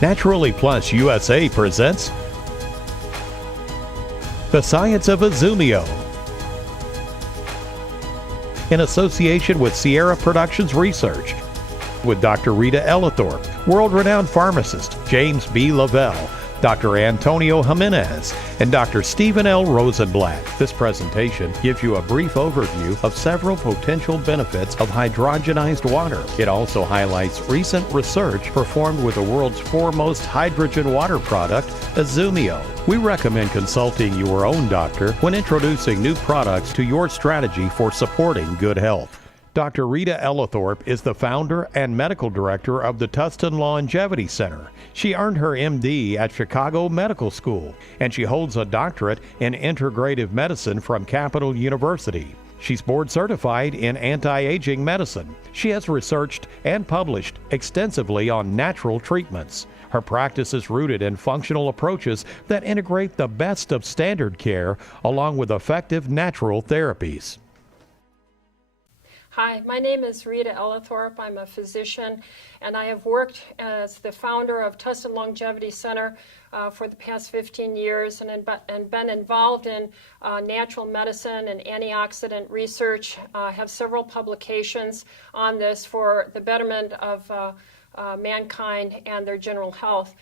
Naturally Plus USA presents The Science of IZUMIO in association with Sierra Productions Research with Dr. Rita Ellithorpe, world-renowned pharmacist James B.Lavell, Dr. Antonio Jimenez, and Dr. Stephen L. Rosenblatt. This presentation gives you a brief overview of several potential benefits of hydrogenized water. It also highlights recent research performed with the world's foremost hydrogen water product, IZUMIO. We recommend consulting your own doctor when introducing new products to your strategy for supporting good health. Dr. Rita Ellithorpe is the founder and medical director of the Tustin Longevity Center. She earned her M.D. at Chicago Medical School, and she holds a doctorate in integrative medicine from Capital University. She's board certified in anti-aging medicine. She has researched and published extensively on natural treatments. Her practice is rooted in functional approaches that integrate the best of standard care along with effective natural therapies. Hi, my name is Rita Ellithorpe. I'm a physician, and I have worked as the founder of Tustin Longevity Center for the past 15 years and been involved in natural medicine and antioxidant research. I have several publications on this for the betterment of mankind and their general health.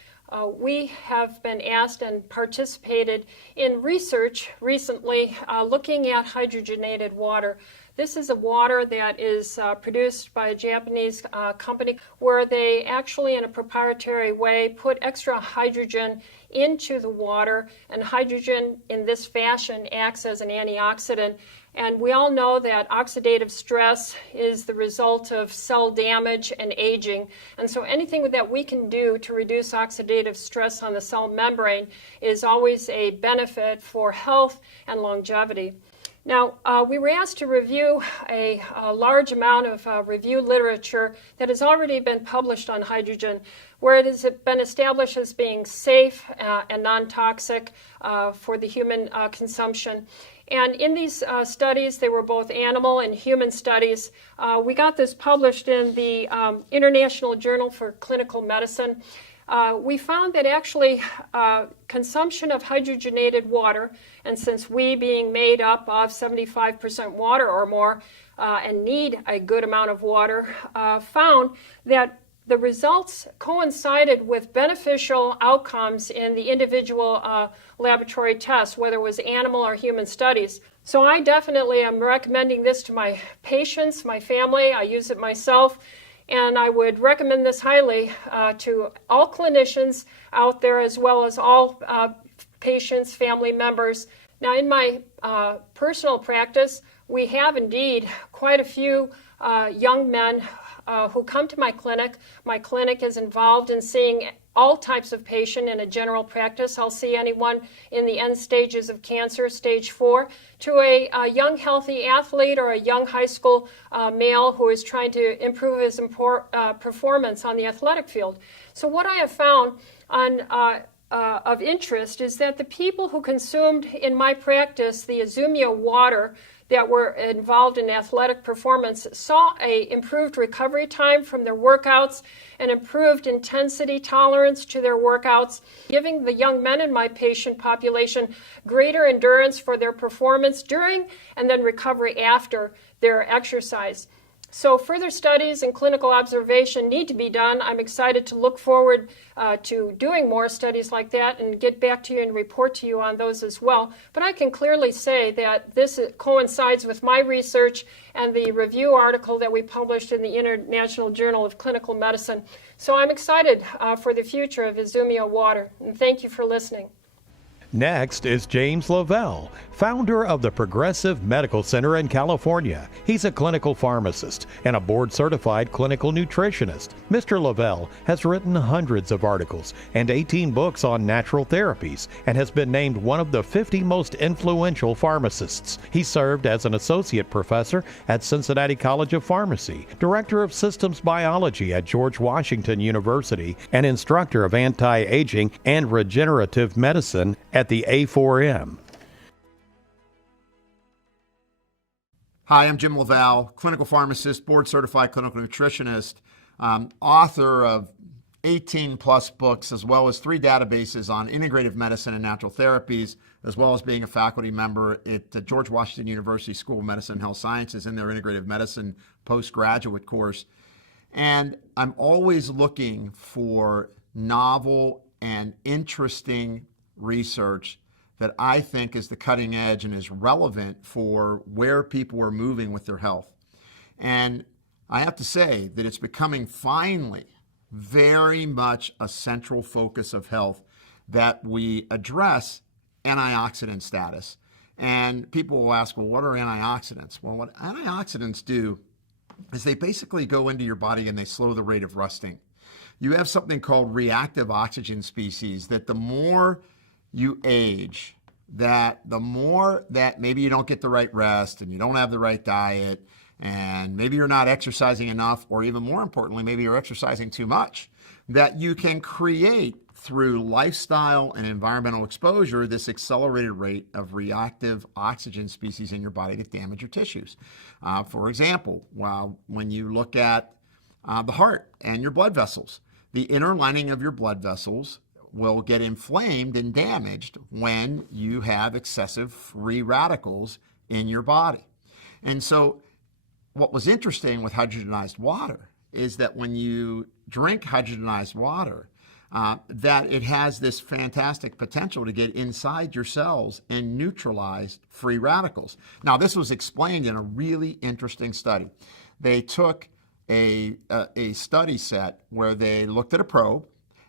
We have been asked and participated in research recently looking at hydrogenated water. This is a water that is produced by a Japanese company where they actually, in a proprietary way, put extra hydrogen into the water, and hydrogen in this fashion acts as an antioxidant. And we all know that oxidative stress is the result of cell damage and aging. And so anything that we can do to reduce oxidative stress on the cell membrane is always a benefit for health and longevity. Now, we were asked to review a large amount of review literature that has already been published on hydrogen, where it has been established as being safe and non-toxic for the human consumption. And in these studies, they were both animal and human studies. We got this published in the International Journal for Clinical Medicine. We found that actually consumption of hydrogenated water, and since we being made up of 75% water or more and need a good amount of water, found that the results coincided with beneficial outcomes in the individual laboratory tests, whether it was animal or human studies. So I definitely am recommending this to my patients, my family. I use it myself. And I would recommend this highly to all clinicians out there, as well as all patients, family members. Now, in my personal practice, we have indeed quite a few young men who come to my clinic. My clinic is involved in seeing all types of patient in a general practice. I'll see anyone in the end stages of cancer, stage 4, to a young healthy athlete or a young high school male who is trying to improve his performance on the athletic field. So what I have found of interest is that the people who consumed in my practice the IZUMIO water that were involved in athletic performance saw a improved recovery time from their workouts and improved intensity tolerance to their workouts, giving the young men in my patient population greater endurance for their performance during and then recovery after their exercise. So further studies and clinical observation need to be done. I'm excited to look forward to doing more studies like that and get back to you and report to you on those as well. But I can clearly say that this coincides with my research and the review article that we published in the International Journal of Clinical Medicine. So I'm excited for the future of IZUMIO water, and thank you for listening. Next is James Lavell, founder of the Progressive Medical Center in California. He's a clinical pharmacist and a board-certified clinical nutritionist. Mr. Lavell has written hundreds of articles and 18 books on natural therapies and has been named one of the 50 most influential pharmacists. He served as an associate professor at Cincinnati College of Pharmacy, director of systems biology at George Washington University, and instructor of anti-aging and regenerative medicine at the A4M. Hi, I'm Jim Lavell, clinical pharmacist, board-certified clinical nutritionist, author of 18 plus books, as well as 3 databases on integrative medicine and natural therapies, as well as being a faculty member at the George Washington University School of Medicine and Health Sciences in their integrative medicine postgraduate course. And I'm always looking for novel and interesting research that I think is the cutting edge and is relevant for where people are moving with their health. And I have to say that it's becoming finally very much a central focus of health that we address antioxidant status. And people will ask, well, what are antioxidants? Well, what antioxidants do is they basically go into your body and they slow the rate of rusting. You have something called reactive oxygen species that the more you age, that the more that maybe you don't get the right rest and you don't have the right diet, and maybe you're not exercising enough, or even more importantly, maybe you're exercising too much, that you can create through lifestyle and environmental exposure this accelerated rate of reactive oxygen species in your body that damage your tissues. For example, when you look at the heart and your blood vessels, the inner lining of your blood vessels will get inflamed and damaged when you have excessive free radicals in your body. And so what was interesting with hydrogenized water is that when you drink hydrogenized water, that it has this fantastic potential to get inside your cells and neutralize free radicals. Now, this was explained in a really interesting study. They took a study set where they looked at a probe,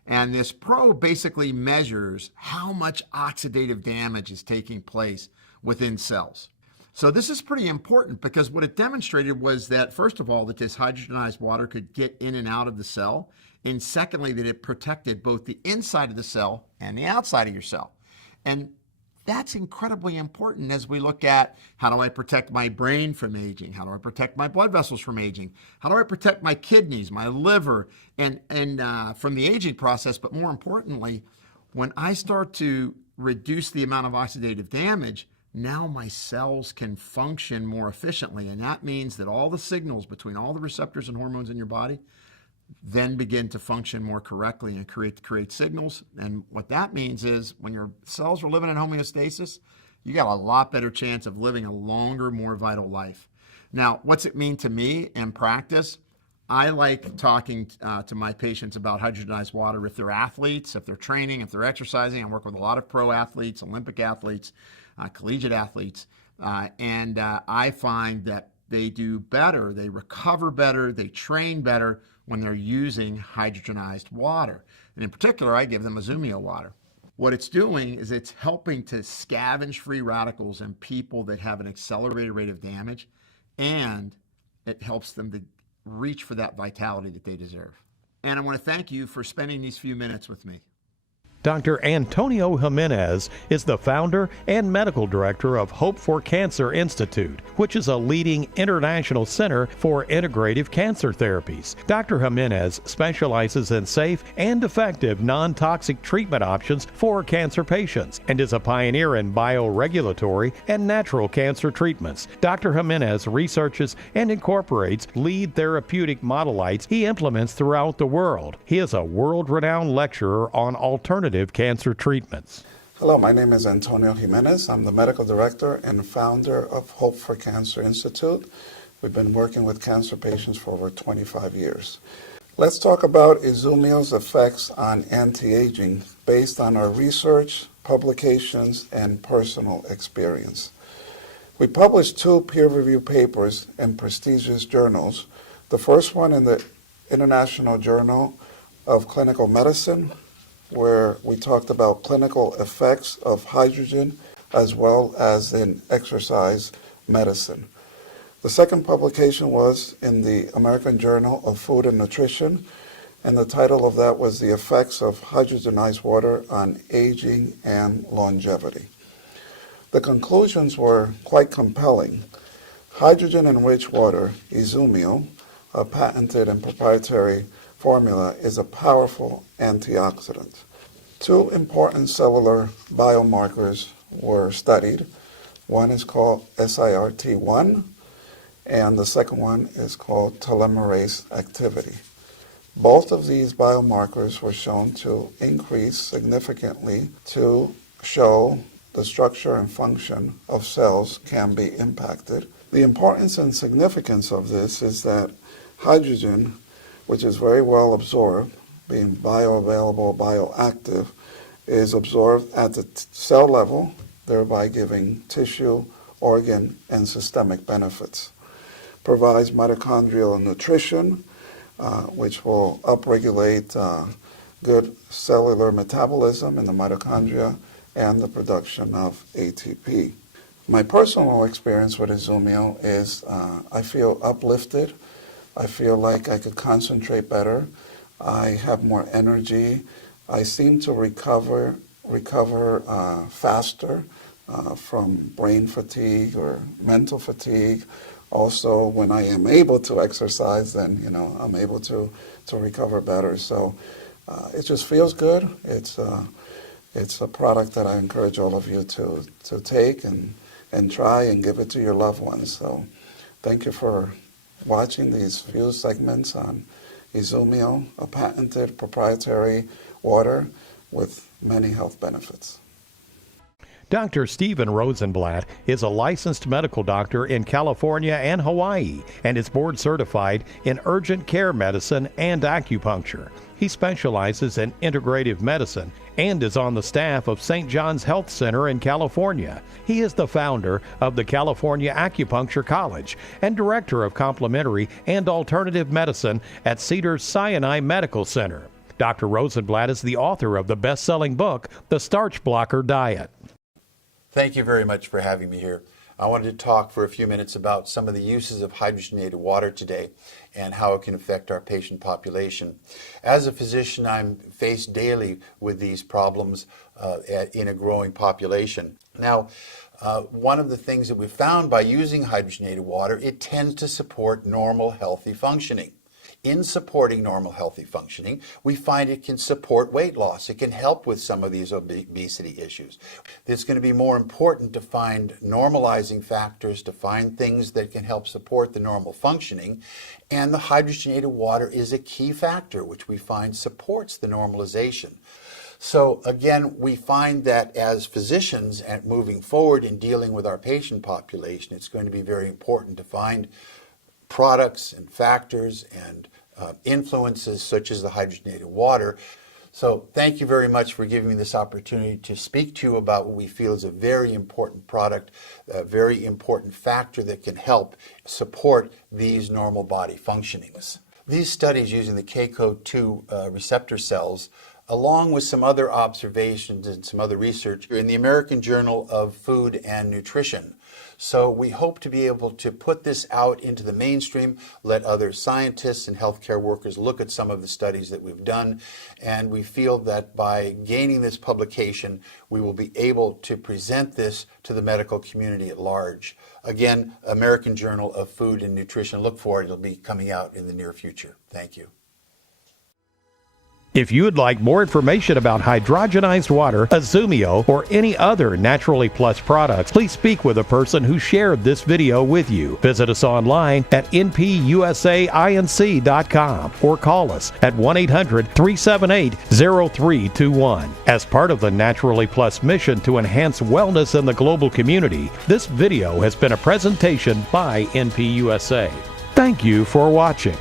and this probe basically measures how much oxidative damage is taking place within cells. So this is pretty important because what it demonstrated was that, first of all, that this hydrogenized water could get in and out of the cell, and secondly, that it protected both the inside of the cell and the outside of your cell. And that's incredibly important as we look at, how do I protect my brain from aging? How do I protect my blood vessels from aging? How do I protect my kidneys, my liver, and from the aging process? But more importantly, when I start to reduce the amount of oxidative damage, now my cells can function more efficiently. And that means that all the signals between all the receptors and hormones in your body then begin to function more correctly and create signals. And what that means is when your cells are living in homeostasis, you got a lot better chance of living a longer, more vital life. Now, what's it mean to me in practice? I like talking to my patients about hydrogenized water if they're athletes, if they're training, if they're exercising. I work with a lot of pro athletes, Olympic athletes, collegiate athletes, and I find that they do better, they recover better, they train better when they're using hydrogenized water. And in particular, I give them IZUMIO water. What it's doing is it's helping to scavenge free radicals in people that have an accelerated rate of damage, and it helps them to reach for that vitality that they deserve. And I want to thank you for spending these few minutes with me. Dr. Antonio Jimenez is the founder and medical director of Hope4Cancer Institute, which is a leading international center for integrative cancer therapies. Dr. Jimenez specializes in safe and effective non-toxic treatment options for cancer patients and is a pioneer in bioregulatory and natural cancer treatments. Dr. Jimenez researches and incorporates lead therapeutic modalites he implements throughout the world. He is a world-renowned lecturer on alternative cancer treatments. Hello, my name is Antonio Jimenez. I'm the medical director and founder of Hope4Cancer Institute. We've been working with cancer patients for over 25 years. Let's talk about IZUMIO's effects on anti-aging based on our research, publications, and personal experience. We published 2 peer-reviewed papers in prestigious journals. The first one in the International Journal of Clinical Medicine, where we talked about clinical effects of hydrogen as well as in exercise medicine. The second publication was in the American Journal of Food and Nutrition, and the title of that was The Effects of Hydrogenized Water on Aging and Longevity. The conclusions were quite compelling. Hydrogen-enriched water, IZUMIO, a patented and proprietary formula, is a powerful antioxidant. 2 important cellular biomarkers were studied. One is called SIRT1, and the second one is called telomerase activity. Both of these biomarkers were shown to increase significantly to show the structure and function of cells can be impacted. The importance and significance of this is that hydrogen, which is very well absorbed, being bioavailable, bioactive, is absorbed at the cell level, thereby giving tissue, organ, and systemic benefits. Provides mitochondrial nutrition, which will upregulate good cellular metabolism in the mitochondria and the production of ATP. My personal experience with IZUMIO is I feel uplifted. I feel like I could concentrate better. I have more energy. I seem to recover faster from brain fatigue or mental fatigue. Also, when I am able to exercise, then I'm able to recover better. So it just feels good. It's a product that I encourage all of you to take and try and give it to your loved ones. So thank you for watching these few segments on IZUMIO, a patented proprietary water with many health benefits. Dr. Stephen Rosenblatt is a licensed medical doctor in California and Hawaii and is board certified in urgent care medicine and acupuncture. He specializes in integrative medicine and is on the staff of St. John's Health Center in California. He is the founder of the California Acupuncture College and director of complementary and alternative medicine at Cedars-Sinai Medical Center. Dr. Rosenblatt is the author of the best-selling book, The Starch Blocker Diet. Thank you very much for having me here. I wanted to talk for a few minutes about some of the uses of hydrogenated water today and how it can affect our patient population. As a physician, I'm faced daily with these problems in a growing population. Now, one of the things that we've found by using hydrogenated water, it tends to support normal, healthy functioning. In supporting normal healthy functioning, we find it can support weight loss. It can help with some of these obesity issues. It's going to be more important to find normalizing factors, to find things that can help support the normal functioning. And the hydrogenated water is a key factor, which we find supports the normalization. So again, we find that as physicians and moving forward in dealing with our patient population, it's going to be very important to find products and factors and influences such as the hydrogenated water. So thank you very much for giving me this opportunity to speak to you about what we feel is a very important product, a very important factor that can help support these normal body functionings. These studies using the KCO2 receptor cells, along with some other observations and some other research, are in the American Journal of Food and Nutrition. So we hope to be able to put this out into the mainstream, let other scientists and healthcare workers look at some of the studies that we've done, and we feel that by gaining this publication, we will be able to present this to the medical community at large. Again, American Journal of Food and Nutrition. Look for it. It'll be coming out in the near future. Thank you. If you would like more information about hydrogenized water, IZUMIO, or any other Naturally Plus products, please speak with a person who shared this video with you. Visit us online at npusainc.com or call us at 1-800-378-0321. As part of the Naturally Plus mission to enhance wellness in the global community, this video has been a presentation by NPUSA. Thank you for watching.